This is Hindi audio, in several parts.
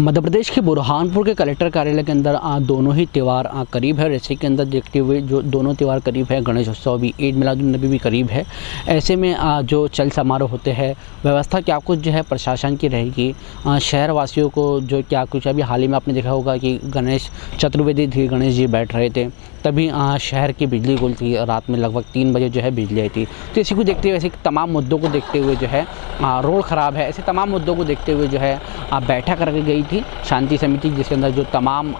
मध्य प्रदेश के बुरहानपुर के कलेक्टर कार्यालय के अंदर दोनों ही त्यौहार करीब है। इसी के अंदर देखते हुए जो दोनों त्यौहार करीब है, गणेश उत्सव भी, ईद मिलादुन्नबी भी करीब है। ऐसे में जो चल समारोह होते हैं, व्यवस्था क्या कुछ जो है प्रशासन की रहेगी। शहर वासियों को जो क्या कुछ, अभी हाल ही में आपने देखा होगा कि गणेश चतुर्वेदी थी, गणेश जी बैठ रहे थे, तभी शहर की बिजली गुल थी। रात में लगभग 3 बजे जो है बिजली आई थी। तो इसी को देखते हुए, ऐसे तमाम मुद्दों को देखते हुए जो है रोड ख़राब है, ऐसे तमाम मुद्दों को देखते हुए जो है बैठक रखी गई थी शांति समिति, जिसके अंदर जो तमाम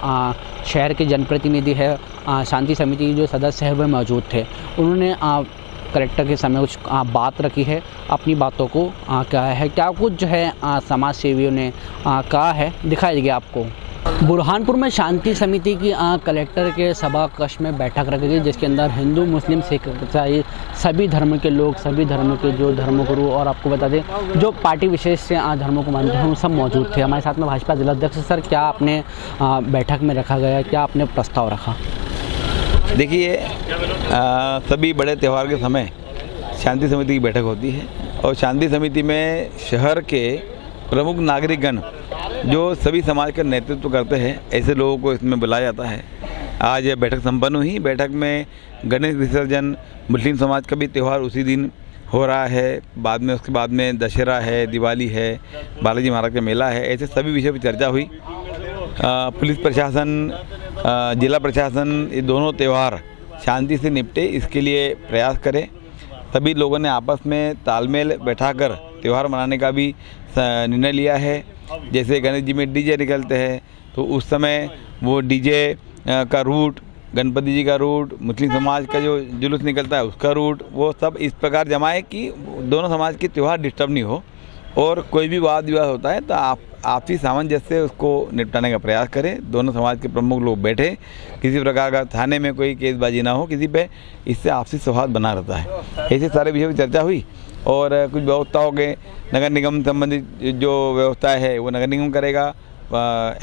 शहर के जनप्रतिनिधि है, शांति समिति के जो सदस्य हैं, वे मौजूद थे। उन्होंने कलेक्टर के सामने कुछ बात रखी है, अपनी बातों को कहा है, क्या कुछ जो है समाज सेवियों ने कहा है, दिखाएंगे आपको। बुरहानपुर में शांति समिति की कलेक्टर के सभा कक्ष में बैठक रखी गई, जिसके अंदर हिंदू, मुस्लिम, सिख, ईसाई सभी धर्म के लोग, सभी धर्म के जो धर्मगुरु, और आपको बता दें जो पार्टी विशेष से धर्मों को मानते हैं, वो सब मौजूद थे। हमारे साथ में भाजपा जिलाध्यक्ष। सर, क्या आपने बैठक में रखा गया, क्या आपने प्रस्ताव रखा? देखिए, सभी बड़े त्यौहार के समय शांति समिति की बैठक होती है और शांति समिति में शहर के प्रमुख नागरिकगण जो सभी समाज का नेतृत्व करते हैं, ऐसे लोगों को इसमें बुलाया जाता है। आज यह बैठक संपन्न हुई। बैठक में गणेश विसर्जन, मुस्लिम समाज का भी त्यौहार उसी दिन हो रहा है, बाद में उसके बाद में दशहरा है, दिवाली है, बालाजी महाराज का मेला है, ऐसे सभी विषयों पर चर्चा हुई। पुलिस प्रशासन, जिला प्रशासन ये दोनों त्यौहार शांति से निपटे, इसके लिए प्रयास करें। सभी लोगों ने आपस में तालमेल बैठाकर त्यौहार मनाने का भी निर्णय लिया है। जैसे गणेश जी में डीजे निकलते हैं, तो उस समय वो डीजे का रूट, गणपति जी का रूट, मुस्लिम समाज का जो जुलूस निकलता है उसका रूट, वो सब इस प्रकार जमाए कि दोनों समाज के त्यौहार डिस्टर्ब नहीं हो, और कोई भी वाद विवाद होता है तो आपसी सामंजस्य से उसको निपटाने का प्रयास करें। दोनों समाज के प्रमुख लोग बैठे, किसी प्रकार का थाने में कोई केसबाजी ना हो किसी पे, इससे आपसी सौहार्द बना रहता है। ऐसे सारे विषयों पर चर्चा हुई और कुछ व्यवस्थाओं के नगर निगम संबंधित जो व्यवस्था है वो नगर निगम करेगा,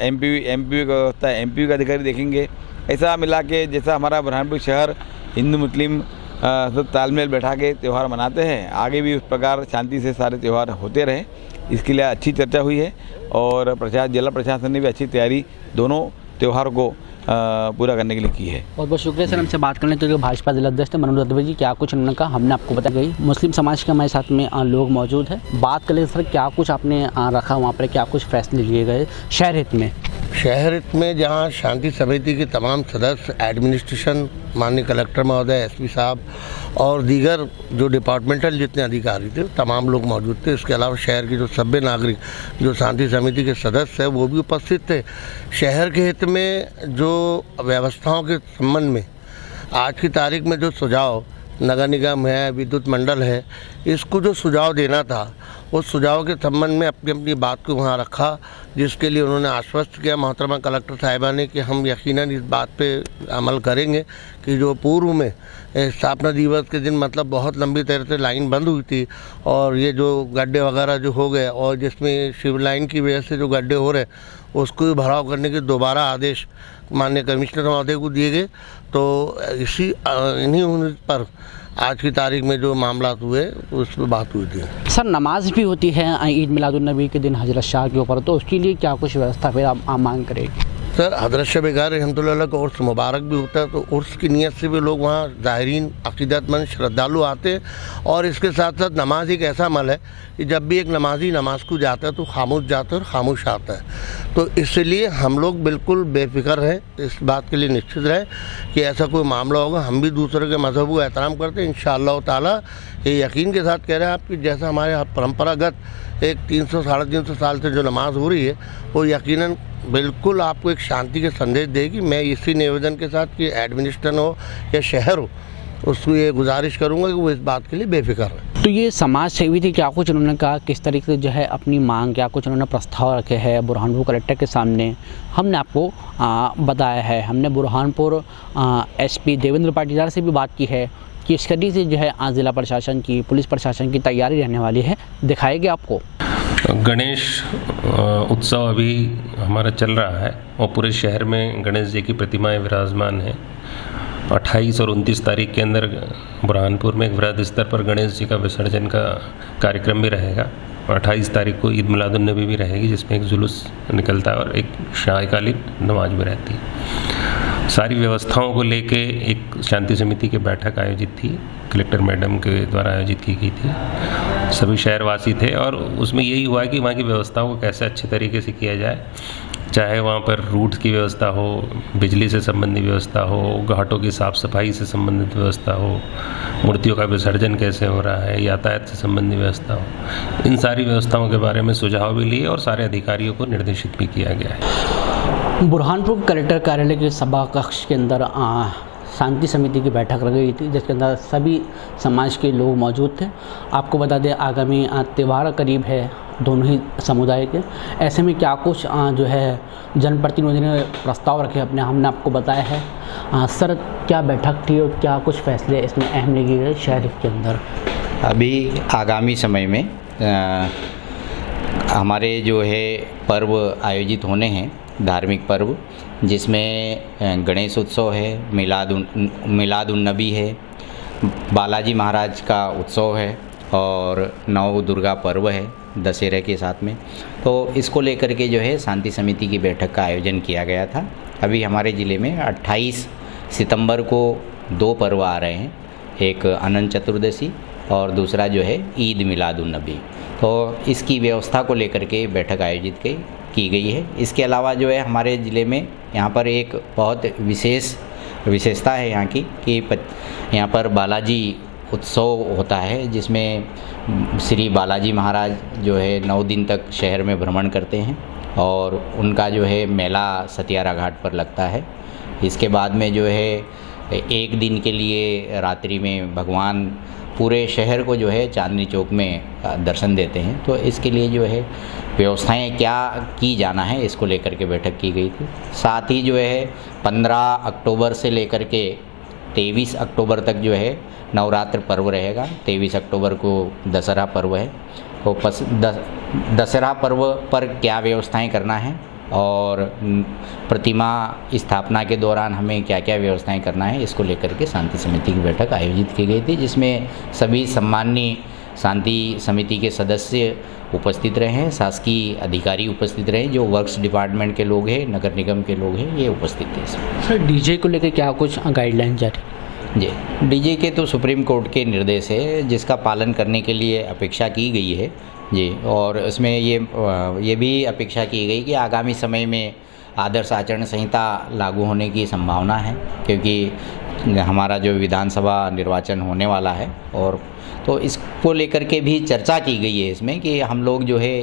एमपी की व्यवस्था एमपी का अधिकारी देखेंगे। ऐसा मिला के जैसा हमारा बुरहानपुर शहर हिंदू मुस्लिम सब तालमेल बैठा के त्यौहार मनाते हैं, आगे भी उस प्रकार शांति से सारे त्यौहार होते रहे, इसके लिए अच्छी चर्चा हुई है। और जिला प्रशासन ने भी अच्छी तैयारी दोनों त्यौहार को पूरा करने के लिए की है। बहुत बहुत शुक्रिया सर, हमसे बात करने तो भाजपा जिलाध्यक्ष मनोज यादव जी, क्या कुछ उन्होंने कहा हमने आपको बता गई। मुस्लिम समाज के हमारे साथ में लोग मौजूद हैं, बात करें सर, क्या कुछ आपने रखा वहाँ पर, क्या कुछ फैसले लिए गए शहर हित में? शहर हित में जहाँ शांति समिति के तमाम सदस्य, एडमिनिस्ट्रेशन, माननीय कलेक्टर महोदय, एसपी साहब और दीगर जो डिपार्टमेंटल जितने अधिकारी थे, तमाम लोग मौजूद थे। इसके अलावा शहर के जो सभ्य नागरिक जो शांति समिति के सदस्य हैं वो भी उपस्थित थे। शहर के हित में जो व्यवस्थाओं के संबंध में आज की तारीख में जो सुझाव नगर निगम है, विद्युत मंडल है, इसको जो सुझाव देना था, उस सुझाव के संबंध में अपनी अपनी बात को वहाँ रखा, जिसके लिए उन्होंने आश्वस्त किया मोहतरमा कलेक्टर साहिबा ने कि हम यकीनन इस बात पे अमल करेंगे कि जो पूर्व में स्थापना दिवस के दिन मतलब बहुत लंबी तरह से लाइन बंद हुई थी और ये जो गड्ढे वगैरह जो हो गए और जिसमें शिव लाइन की वजह से जो गड्ढे हो रहे उसको भी भराव करने के दोबारा आदेश माननीय कमिश्नर महोदय को दिए गए। तो इन्हीं पर आज की तारीख में जो मामला हुए उस पर बात हुई थी। सर, नमाज भी होती है ईद मिलादुन्नबी के दिन हजरत शाह के ऊपर, तो उसके लिए क्या कुछ व्यवस्था फिर आप मांग करेंगे? सर, हजरत शाह बेगार रहमतुल्लाह का उर्स मुबारक भी होता है, तो उर्स की नीयत से भी लोग वहाँ ज़ाहिरीन, अक़ीदतमंद, श्रद्धालु आते हैं। और इसके साथ साथ नमाज एक ऐसा अमल है कि जब भी एक नमाजी नमाज को जाता है तो खामोश जाता है और खामोश आता है। तो इसलिए हम लोग बिल्कुल बेफिक्र हैं, इस बात के लिए निश्चित रहें कि ऐसा कोई मामला होगा। हम भी दूसरे के मज़हब को एहतराम करते हैं। इंशाअल्लाह ताला ये यकीन के साथ कह रहे हैं आप कि जैसा हमारे यहाँ परंपरागत एक 300 साढ़े 300 साल से जो नमाज हो रही है, वो यकीनन बिल्कुल आपको एक शांति के संदेश देगी। मैं इसी निवेदन के साथ कि एडमिनिस्ट्रेशन हो या शहर हो, उसको ये गुजारिश करूंगा कि वो इस बात के लिए बेफिक्र है। तो ये समाज सेवी थी, क्या कुछ उन्होंने कहा, किस तरीके से जो है अपनी मांग, क्या कुछ उन्होंने प्रस्ताव रखे हैं बुरहानपुर कलेक्टर के सामने? हमने आपको बताया है, हमने बुरहानपुर एसपी देवेंद्र पाटीदार से भी बात की है कि इस तरीके से जो है जिला प्रशासन की, पुलिस प्रशासन की तैयारी रहने वाली है, दिखाएंगे आपको। गणेश उत्सव अभी हमारा चल रहा है और पूरे शहर में गणेश जी की प्रतिमाएं विराजमान हैं। 28 और 29 तारीख के अंदर बुरहानपुर में एक वृहद स्तर पर गणेश जी का विसर्जन का कार्यक्रम भी रहेगा। 28 तारीख को ईद मिलादुन्नबी भी रहेगी, जिसमें एक जुलूस निकलता है और एक शाहीकालीन नमाज भी रहती है। सारी व्यवस्थाओं को लेके एक शांति समिति की बैठक आयोजित थी, कलेक्टर मैडम के द्वारा आयोजित की गई थी। सभी शहरवासी थे और उसमें यही हुआ कि वहाँ की व्यवस्थाओं को कैसे अच्छे तरीके से किया जाए, चाहे वहाँ पर रूट्स की व्यवस्था हो, बिजली से संबंधित व्यवस्था हो, घाटों की साफ़ सफाई से संबंधित व्यवस्था हो, मूर्तियों का विसर्जन कैसे हो रहा है, यातायात से संबंधित व्यवस्था हो। इन सारी व्यवस्थाओं के बारे में सुझाव भी लिए और सारे अधिकारियों को निर्देशित भी किया गया है। बुरहानपुर कलेक्टर कार्यालय के सभा कक्ष के अंदर शांति समिति की बैठक रखी गई थी, जिसके अंदर सभी समाज के लोग मौजूद थे। आपको बता दें, आगामी त्यौहार करीब है दोनों ही समुदाय के, ऐसे में क्या कुछ जो है जनप्रतिनिधि ने प्रस्ताव रखे अपने, हमने आपको बताया है। सर, क्या बैठक थी और क्या कुछ फैसले इसमें अहम लिए गए शहर के अंदर? अभी आगामी समय में हमारे जो है पर्व आयोजित होने हैं, धार्मिक पर्व, जिसमें गणेश उत्सव है, मिलादुन्नबी है, बालाजी महाराज का उत्सव है और नव दुर्गा पर्व है दशहरे के साथ में। तो इसको लेकर के जो है शांति समिति की बैठक का आयोजन किया गया था। अभी हमारे ज़िले में 28 सितंबर को 2 पर्व आ रहे हैं, एक अनंत चतुर्दशी और दूसरा जो है ईद मिलादुन्नबी। तो इसकी व्यवस्था को लेकर के बैठक आयोजित की गई है। इसके अलावा जो है हमारे ज़िले में यहाँ पर एक बहुत विशेषता है यहाँ की कि यहाँ पर बालाजी उत्सव होता है, जिसमें श्री बालाजी महाराज जो है 9 दिन तक शहर में भ्रमण करते हैं और उनका जो है मेला सतियारा घाट पर लगता है। इसके बाद में जो है 1 दिन के लिए रात्रि में भगवान पूरे शहर को जो है चांदनी चौक में दर्शन देते हैं। तो इसके लिए जो है व्यवस्थाएं क्या की जाना है, इसको लेकर के बैठक की गई थी। साथ ही जो है 15 अक्टूबर से लेकर के 23 अक्टूबर तक जो है नवरात्र पर्व रहेगा। 23 अक्टूबर को दशहरा पर्व है। तो दशहरा पर्व पर क्या व्यवस्थाएं करना है और प्रतिमा स्थापना के दौरान हमें क्या क्या व्यवस्थाएं करना है, इसको लेकर के शांति समिति की बैठक आयोजित की गई थी, जिसमें सभी सम्माननीय शांति समिति के सदस्य उपस्थित रहे हैं, शासकीय अधिकारी उपस्थित रहे, जो वर्क्स डिपार्टमेंट के लोग हैं, नगर निगम के लोग हैं, ये उपस्थित थे। सर, डीजे को लेकर क्या कुछ गाइडलाइन जारी? जी, डीजे के तो सुप्रीम कोर्ट के निर्देश है, जिसका पालन करने के लिए अपेक्षा की गई है जी। और इसमें ये भी अपेक्षा की गई कि आगामी समय में आदर्श आचरण संहिता लागू होने की संभावना है, क्योंकि हमारा जो विधानसभा निर्वाचन होने वाला है, और तो इसको लेकर के भी चर्चा की गई है इसमें कि हम लोग जो है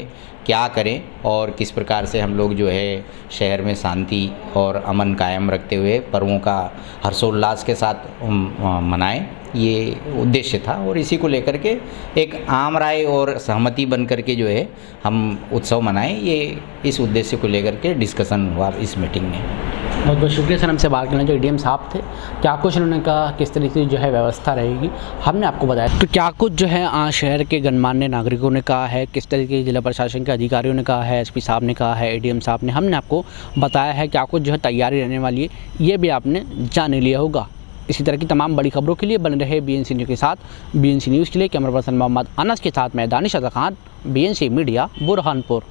क्या करें और किस प्रकार से हम लोग जो है शहर में शांति और अमन कायम रखते हुए पर्वों का हर्षोल्लास के साथ मनाएं, ये उद्देश्य था। और इसी को लेकर के एक आम राय और सहमति बन करके जो है हम उत्सव मनाएं, ये इस उद्देश्य को लेकर के डिस्कशन हुआ इस मीटिंग में। बहुत बहुत शुक्रिया सर, हमसे बात करने जो एडीएम साहब थे। क्या कुछ उन्होंने कहा, किस तरीके से जो है व्यवस्था रहेगी, हमने आपको बताया। तो क्या कुछ जो है शहर के गणमान्य नागरिकों ने कहा है, किस तरीके के जिला प्रशासन के अधिकारियों ने कहा है, एसपी साहब ने कहा है, एडीएम साहब ने, हमने आपको बताया है क्या कुछ जो है तैयारी रहने वाली है, ये भी आपने जान लिया होगा। इसी तरह की तमाम बड़ी खबरों के लिए बने रहे बीएनसी न्यूज़ के साथ। बीएनसी न्यूज़ के लिए कैमरा पर्सन मोहम्मद अनस के साथ मैं दानिश अज़ा खान, बीएनसी मीडिया, बुरहानपुर।